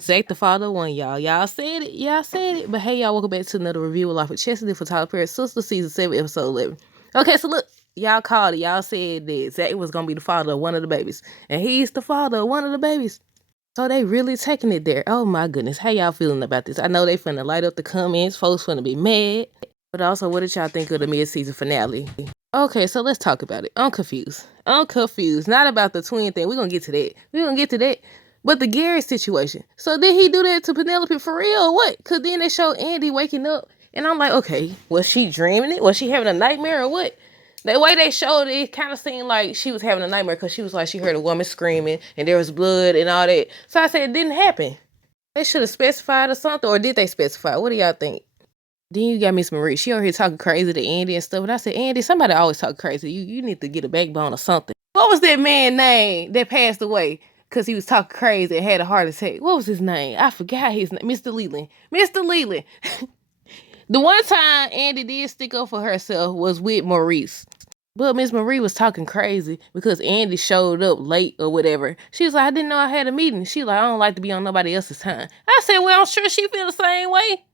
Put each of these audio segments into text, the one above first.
Zach the father one, y'all. Y'all said it. Y'all said it. But hey, y'all, welcome back to another review of Life with Chastity for Tyler Perry Sistas, season 7, episode 11. Okay, so look, y'all called it. Y'all said that Zach was gonna be the father of one of the babies, and he's the father of one of the babies. So they really taking it there. Oh my goodness, how y'all feeling about this? I know they finna light up the comments. Folks finna be mad. But also, what did y'all think of the mid-season finale? Okay, so let's talk about it. I'm confused. Not about the twin thing. We're gonna get to that. But the Garrett situation. So did he do that to Penelope for real or what? Because then they show Andy waking up. And I'm like, okay, was she dreaming it? Was she having a nightmare or what? The way they showed it kind of seemed like she was having a nightmare because she was like, she heard a woman screaming and there was blood and all that. So I said, it didn't happen. They should have specified or something. Or did they specify? What do y'all think? Then you got Miss Marie. She over here talking crazy to Andy and stuff. And I said, Andy, somebody always talk crazy. You need to get a backbone or something. What was that man's name that passed away because he was talking crazy and had a heart attack? What was his name? I forgot his name. Mr. Leland. The one time Andy did stick up for herself was with Maurice. But Miss Marie was talking crazy because Andy showed up late or whatever. She was like, I didn't know I had a meeting. She like, I don't like to be on nobody else's time. I said, well, I'm sure she feel the same way.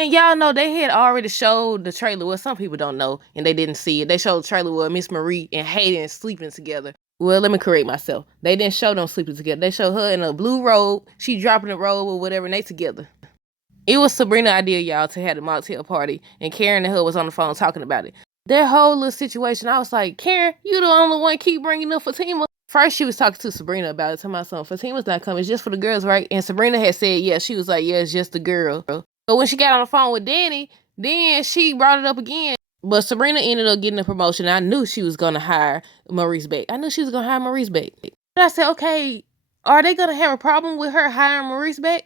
And y'all know they had already showed the trailer. Well, some people don't know, and they didn't see it. They showed the trailer with Miss Marie and Hayden sleeping together. Well, let me correct myself. They didn't show them sleeping together. They showed her in a blue robe. She dropping the robe or whatever, and they together. It was Sabrina's idea, y'all, to have the mocktail party, and Karen and her was on the phone talking about it. That whole little situation, I was like, Karen, you the only one keep bringing up Fatima. First, she was talking to Sabrina about it, telling my son, Fatima's not coming, it's just for the girls, right? And Sabrina had said, yeah, she was like, yeah, it's just the girl. But when she got on the phone with Danny, then she brought it up again. But Sabrina ended up getting a promotion. I knew she was going to hire Maurice back. But I said, okay, are they going to have a problem with her hiring Maurice back?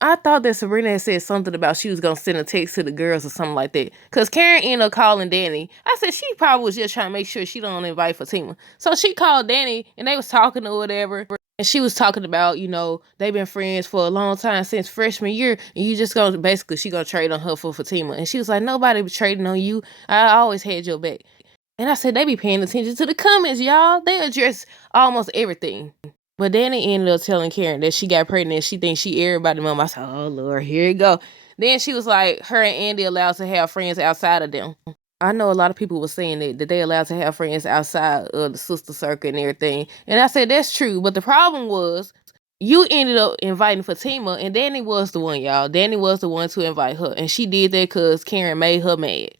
I thought that Sabrina had said something about she was going to send a text to the girls or something like that. Because Karen ended up calling Danny. I said she probably was just trying to make sure she don't invite Fatima. So she called Danny and they was talking or whatever. And she was talking about, they've been friends for a long time since freshman year. And you just going to, she going to trade on her for Fatima. And she was like, nobody be trading on you. I always had your back. And I said, they be paying attention to the comments, y'all. They address almost everything. But Danny ended up telling Karen that she got pregnant and she thinks she everybody's mom. I said, oh, Lord, here you go. Then she was like, her and Andy allowed to have friends outside of them. I know a lot of people were saying that they allowed to have friends outside of the sister circle and everything. And I said, that's true. But the problem was, you ended up inviting Fatima, and Danny was the one, y'all. Danny was the one to invite her. And she did that because Karen made her mad.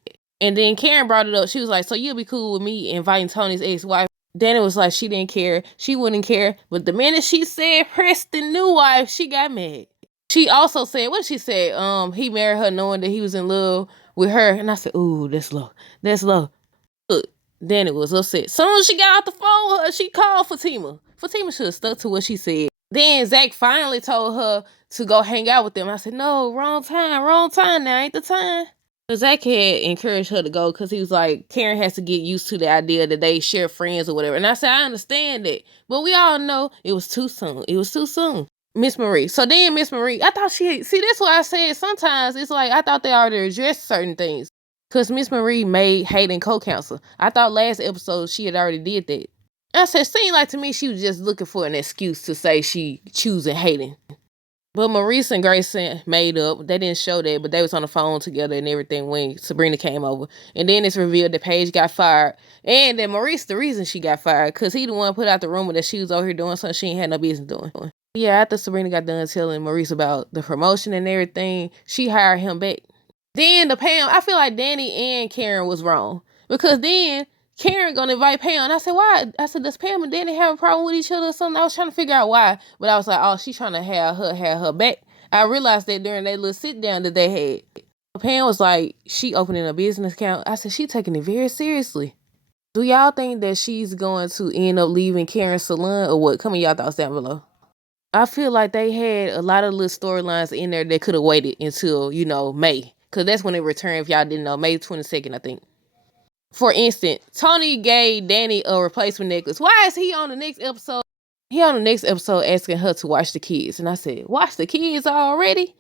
And then Karen brought it up. She was like, so you'll be cool with me inviting Tony's ex-wife? Danny was like, she didn't care. She wouldn't care. But the minute she said Preston new wife, she got mad. She also said, what she said? He married her knowing that he was in love with her. And I said, ooh, that's low. Look, Danny was upset. Soon as she got off the phone with her, she called Fatima. Fatima should have stuck to what she said. Then Zach finally told her to go hang out with them. I said, no, wrong time now, ain't the time. Zach had encouraged her to go because he was like, Karen has to get used to the idea that they share friends or whatever. And I said, I understand that. But we all know it was too soon. Miss Marie. So then Miss Marie, I thought that's why I said sometimes it's like, I thought they already addressed certain things. Because Miss Marie made Hayden co-counsel. I thought last episode she had already did that. I said, seemed like to me she was just looking for an excuse to say she choosing Hayden. But Maurice and Grayson made up. They didn't show that, but they was on the phone together and everything when Sabrina came over. And then it's revealed that Paige got fired. And that Maurice, the reason she got fired, because he the one put out the rumor that she was over here doing something she ain't had no business doing. Yeah, after Sabrina got done telling Maurice about the promotion and everything, she hired him back. Then I feel like Danny and Karen was wrong. Because then Karen gonna invite Pam. And I said, why? I said, does Pam and Danny have a problem with each other or something? I was trying to figure out why. But I was like, oh, she's trying to have her back. I realized that during that little sit down that they had. Pam was like, she opening a business account. I said, she taking it very seriously. Do y'all think that she's going to end up leaving Karen's salon or what? Comment y'all thoughts down below. I feel like they had a lot of little storylines in there that could have waited until, May. Because that's when it returned, if y'all didn't know. May 22nd, I think. For instance, Tony gave Danny a replacement necklace. Why is he on the next episode? He on the next episode asking her to watch the kids. And I said, watch the kids already?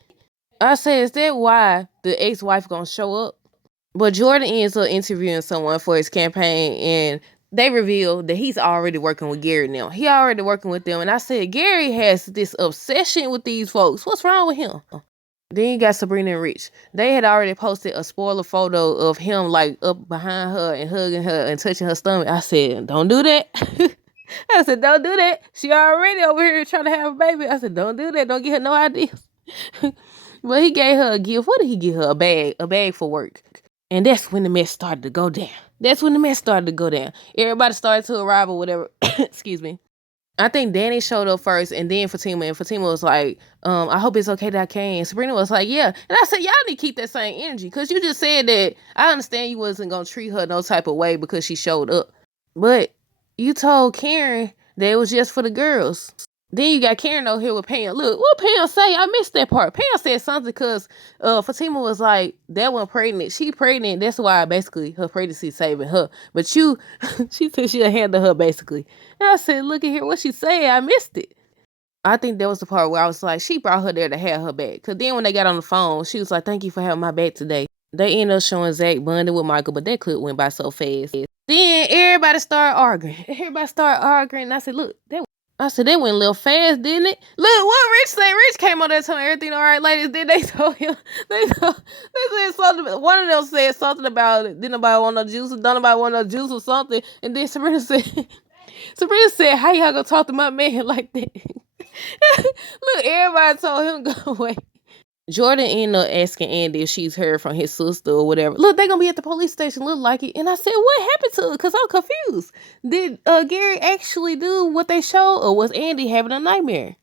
I said, is that why the ex-wife gonna show up? But Jordan ends up interviewing someone for his campaign, and they revealed that he's already working with Gary now. He already working with them. And I said, Gary has this obsession with these folks. What's wrong with him? Then you got Sabrina and Rich. They had already posted a spoiler photo of him like up behind her and hugging her and touching her stomach. I said, don't do that. I said, don't do that. She already over here trying to have a baby. I said, don't do that. Don't give her no ideas. But he gave her a gift. What did he give her? A bag. A bag for work. And that's when the mess started to go down. Everybody started to arrive or whatever. Excuse me. I think Danny showed up first and then Fatima. And Fatima was like, I hope it's okay that I came. Sabrina was like, yeah. And I said, y'all need to keep that same energy. Because you just said that I understand you wasn't going to treat her no type of way because she showed up. But you told Karen that it was just for the girls. Then you got Karen over here with Pam. Look, what Pam say? I missed that part. Pam said something because Fatima was like, that one pregnant. She pregnant. That's why basically her pregnancy saving her. But you, she said she'll handle her basically. And I said, look at here. What she say? I missed it. I think that was the part where I was like, she brought her there to have her back. Because then when they got on the phone, she was like, thank you for having my back today. They ended up showing Zach bonding with Michael, but that clip went by so fast. Then everybody started arguing. And I said, look, that went a little fast, didn't it? Look, what Rich said. Rich came on there telling everything all right, ladies. Then they told him, they said something. One of them said something about it. Didn't nobody want no juice? Don't nobody want no juice or something? And then Sabrina said, how y'all gonna talk to my man like that? Look, everybody told him go away. Jordan ended up asking Andy if she's heard from his sister or whatever. Look, they gonna be at the police station, look like it. And I said, what happened to her? Because I'm confused. Did Gary actually do what they showed, or was Andy having a nightmare?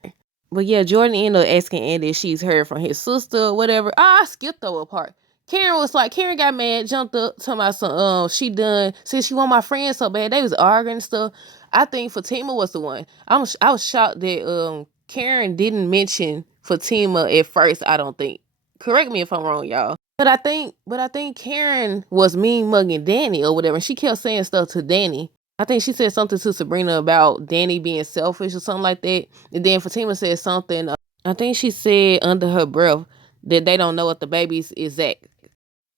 But yeah, Jordan ended up asking Andy if she's heard from his sister or whatever. I skipped over a part. Karen got mad, jumped up, talking about some, she done, since she want my friend so bad. They was arguing and stuff. I think Fatima was the one. I was shocked that Karen didn't mention Fatima at first, I don't think. Correct me if I'm wrong, y'all. But I think Karen was mean mugging Danny or whatever. And she kept saying stuff to Danny. I think she said something to Sabrina about Danny being selfish or something like that. And then Fatima said something, I think she said under her breath that they don't know what the baby's is Zach.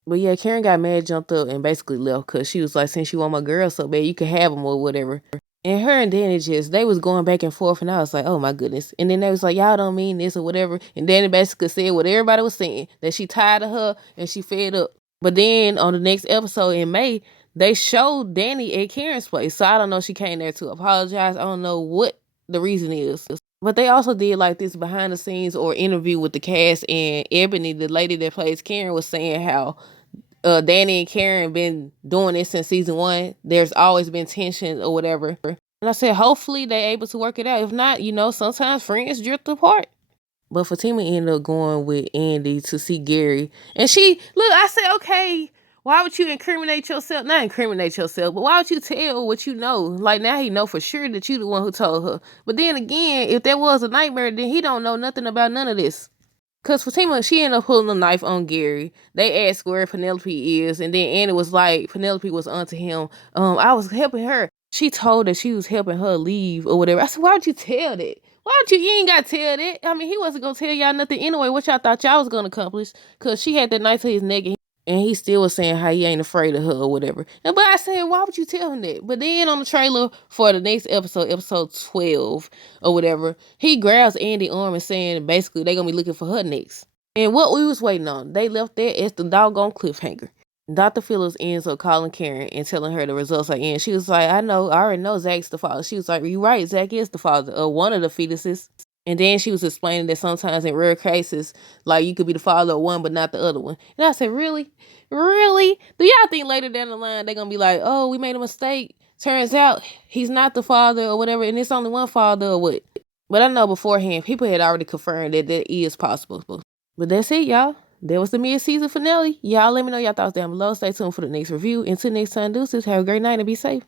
But yeah, Karen got mad, jumped up, and basically left because she was like, since you want my girl so bad, you can have them or whatever. And her and Danny they was going back and forth, and I was like, oh my goodness. And then they was like, y'all don't mean this or whatever. And Danny basically said what everybody was saying, that she tired of her and she fed up. But then on the next episode in May, they showed Danny at Karen's place. So I don't know if she came there to apologize. I don't know what the reason is. But they also did like this behind the scenes or interview with the cast, and Ebony, the lady that plays Karen, was saying how Danny and Karen been doing this since season 1. There's always been tension or whatever. And I said, hopefully they able to work it out. If not, sometimes friends drift apart. But Fatima ended up going with Andy to see Gary. And I said, okay, why would you incriminate yourself? Not incriminate yourself, but why would you tell what you know? Like, now he know for sure that you the one who told her. But then again, if that was a nightmare, then he don't know nothing about none of this. Because Fatima, she ended up pulling a knife on Gary. They asked where Penelope is, and then Andy was like, Penelope was onto him. I was helping her. She told that she was helping her leave or whatever. I said, why would you tell that? You ain't got to tell that. I mean, he wasn't going to tell y'all nothing anyway. What y'all thought y'all was going to accomplish? Because she had that knife to his neck, and he still was saying how he ain't afraid of her or whatever. But I said, why would you tell him that? But then on the trailer for the next episode, episode 12 or whatever, he grabs Andy's arm and saying basically they going to be looking for her next. And what we was waiting on, they left that as the doggone cliffhanger. Dr. Phillips ends up calling Karen and telling her the results are in. She was like, I already know Zach's the father. She was like, you're right, Zach is the father of one of the fetuses. And then she was explaining that sometimes in rare cases, like you could be the father of one but not the other one. And I said, really? Really? Do y'all think later down the line they're going to be like, oh, we made a mistake. Turns out he's not the father or whatever, and it's only one father or what? But I know beforehand, people had already confirmed that that is possible. But that's it, y'all. That was the mid-season finale. Y'all let me know y'all thoughts down below. Stay tuned for the next review. Until next time, deuces. Have a great night and be safe.